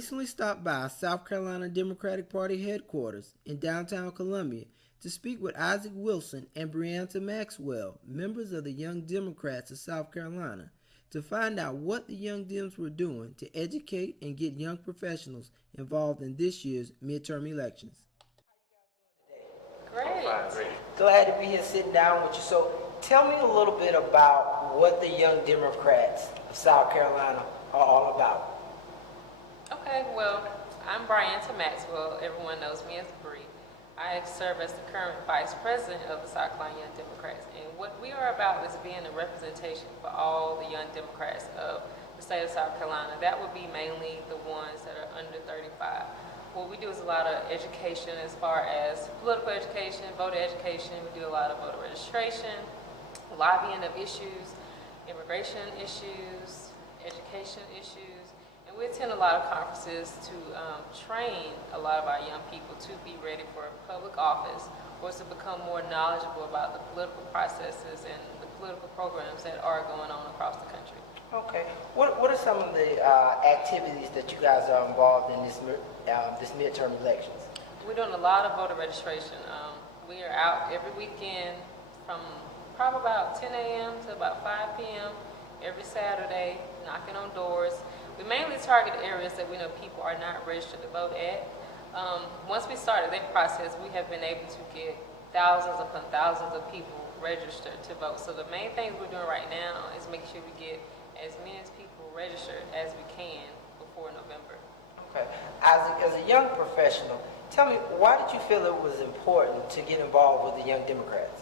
recently stopped by South Carolina Democratic Party headquarters in downtown Columbia to speak with Isaac Wilson and Bryanta Maxwell, members of the Young Democrats of South Carolina, to find out what the Young Dems were doing to educate and get young professionals involved in this year's midterm elections. Great. Great. Glad to be here sitting down with you. So tell me a little bit about what the Young Democrats of South Carolina are all about. Okay, well, I'm Bryanta Maxwell. Everyone knows me as Bree. I serve as the current Vice President of the South Carolina Young Democrats. And what we are about is being a representation for all the Young Democrats of the state of South Carolina. That would be mainly the ones that are under 35. What we do is a lot of education as far as political education, voter education. We do a lot of voter registration, lobbying of issues, immigration issues, education issues. And we attend a lot of conferences to train a lot of our young people to be ready for public office or to become more knowledgeable about the political processes and the political programs that are going on across the country. Okay. What are some of the activities that you guys are involved in this midterm elections? We're doing a lot of voter registration. We are out every weekend from probably about 10 a.m. to about 5 p.m. every Saturday, knocking on doors. We mainly target areas that we know people are not registered to vote at. Once we started that process, we have been able to get thousands upon thousands of people registered to vote. So the main thing we're doing right now is making sure we get as many people registered as we can before November. Okay. As a young professional, tell me, why did you feel it was important to get involved with the Young Democrats?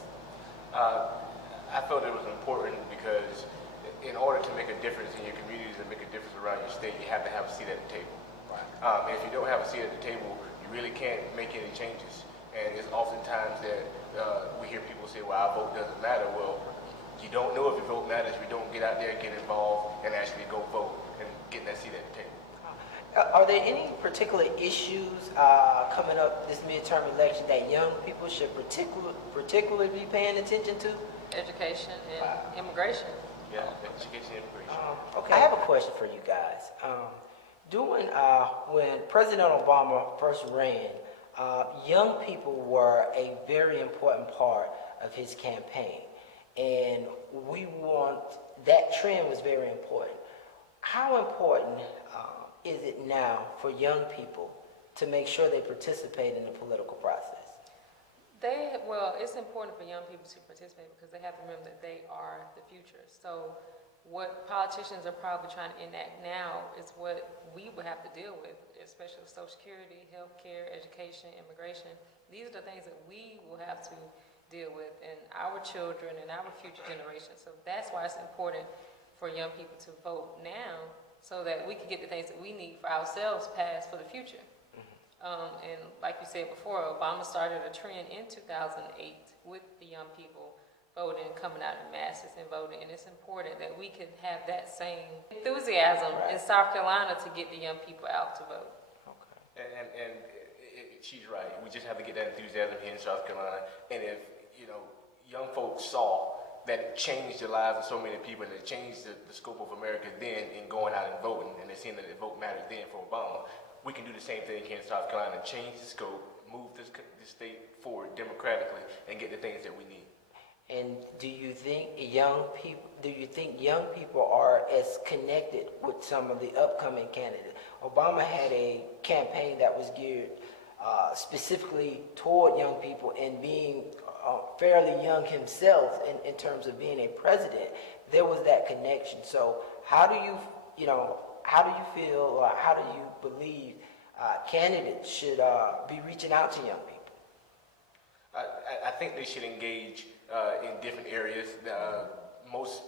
I felt it was important because in order to make a difference in your communities and make a difference around your state, you have to have a seat at the table. Right. And if you don't have a seat at the table, you really can't make any changes. And it's oftentimes that we hear people say, well, our vote doesn't matter. Well, you don't know if your vote matters if you don't get out there, get involved, and actually go vote and get that seat at the table. Are there any particular issues coming up this midterm election that young people should particularly be paying attention to? Education and immigration. Yeah, education and immigration. Okay, I have a question for you guys. When President Obama first ran, young people were a very important part of his campaign. And that trend was very important. How important is it now for young people to make sure they participate in the political process? Well, it's important for young people to participate because they have to remember that they are the future. So what politicians are probably trying to enact now is what we will have to deal with, especially with Social Security, healthcare, education, immigration. These are the things that we will have to deal with in our children and our future generations. So that's why it's important for young people to vote now so that we can get the things that we need for ourselves passed for the future. And like you said before, Obama started a trend in 2008 with the young people voting, coming out in masses and voting. And it's important that we can have that same enthusiasm in South Carolina to get the young people out to vote. Okay. And she's right. We just have to get that enthusiasm here in South Carolina. And if, young folks saw that it changed the lives of so many people and it changed the scope of America then in going out and voting, and they're seeing that the vote matters then for Obama, we can do the same thing here in South Carolina, change the scope, move this state forward democratically, and get the things that we need. And do you think young people are as connected with some of the upcoming candidates? Obama had a campaign that was geared specifically toward young people, and being fairly young himself in terms of being a president, there was that connection. So how do you feel, or how do you believe candidates should be reaching out to young people? I think they should engage in different areas. Most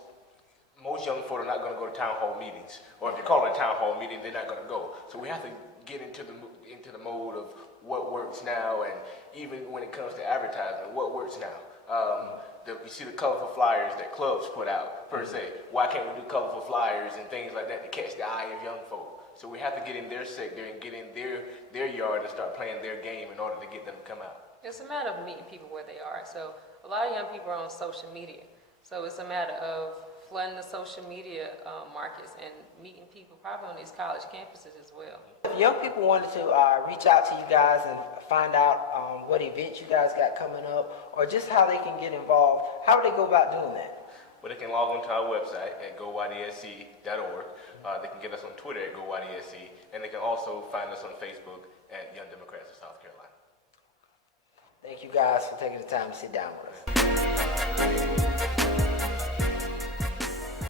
young folk are not going to go to town hall meetings, or if you call it a town hall meeting, they're not going to go. So we have to get into the mode of what works now, and even when it comes to advertising, what works now. You see the colorful flyers that clubs put out, per se. Why can't we do colorful flyers and things like that to catch the eye of young folk? So we have to get in their sector and get in their yard and start playing their game in order to get them to come out. It's a matter of meeting people where they are. So a lot of young people are on social media. So it's a matter of flooding the social media markets and meeting people probably on these college campuses as well. If young people wanted to reach out to you guys and find out what events you guys got coming up, or just how they can get involved, how do they go about doing that? Well, they can log on to our website at goydsc.org. They can get us on Twitter at goydsc, and they can also find us on Facebook at Young Democrats of South Carolina. Thank you guys for taking the time to sit down with us.